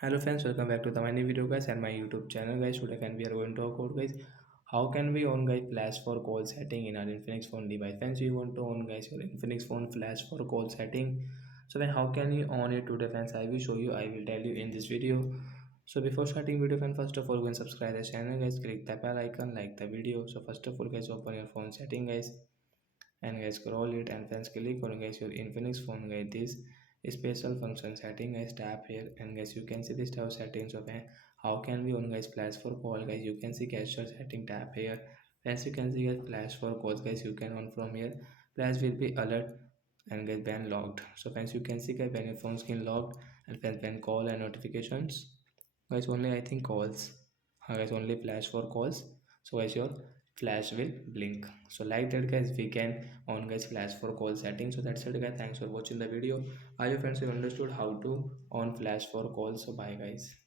Hello friends, welcome back to the my new video guys and my YouTube channel guys. Today friend we are going to talk about guys how can we on guys flash for call setting in our Infinix phone device. Friends, you want to on guys your Infinix phone flash for call setting. So then how can you on it today friends? I will show you. I will tell you in this video. So before starting video friends, first of all go and subscribe the channel guys. Click the bell icon, like the video. So first of all guys, open your phone setting guys and guys scroll it and friends click on guys your Infinix phone guys this special function setting guys tap here and guys you can see this tab settings of how can we on guys flash for call guys you can see gesture setting tab here. As you can see guys flash for calls guys you can on from here. Flash will be alert and get when locked. So friends you can see guys when your phone screen locked and when call and notifications guys only I think calls guys only flash for calls. So guys your flash will blink. So like that guys we can on guys flash for call setting. So that's it guys, thanks for watching the video. I hope friends you understood how to on flash for calls. So bye guys.